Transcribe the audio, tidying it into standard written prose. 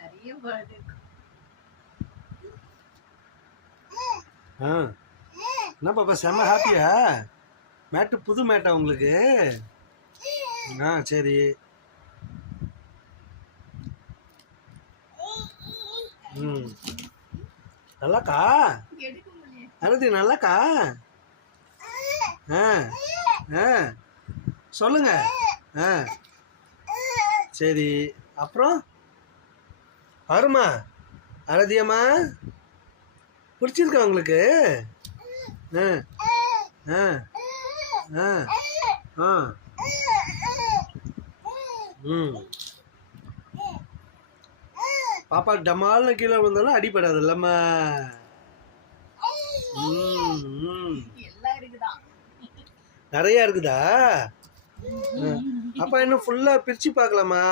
நிறைய பேர்டு இருக்கு. என்ன பாப்பா செம்ம ஹாப்பியா? மேட்டு புது மேட்டா உங்களுக்கு? சரி. நல்லாக்கா அருதி, நல்லாக்கா? சொல்லுங்க. சரி, அப்புறம் வருமா அரதியம்மா? பிடிச்சிருக்கா உங்களுக்கு? பாப்பா டமால்னு கீழே விழுந்தாலும் அடிபடாது இல்லம்மா? நிறைய இருக்குதா? அப்பா இன்னும் ஃபுல்லா பிரிச்சு பார்க்கலாமா?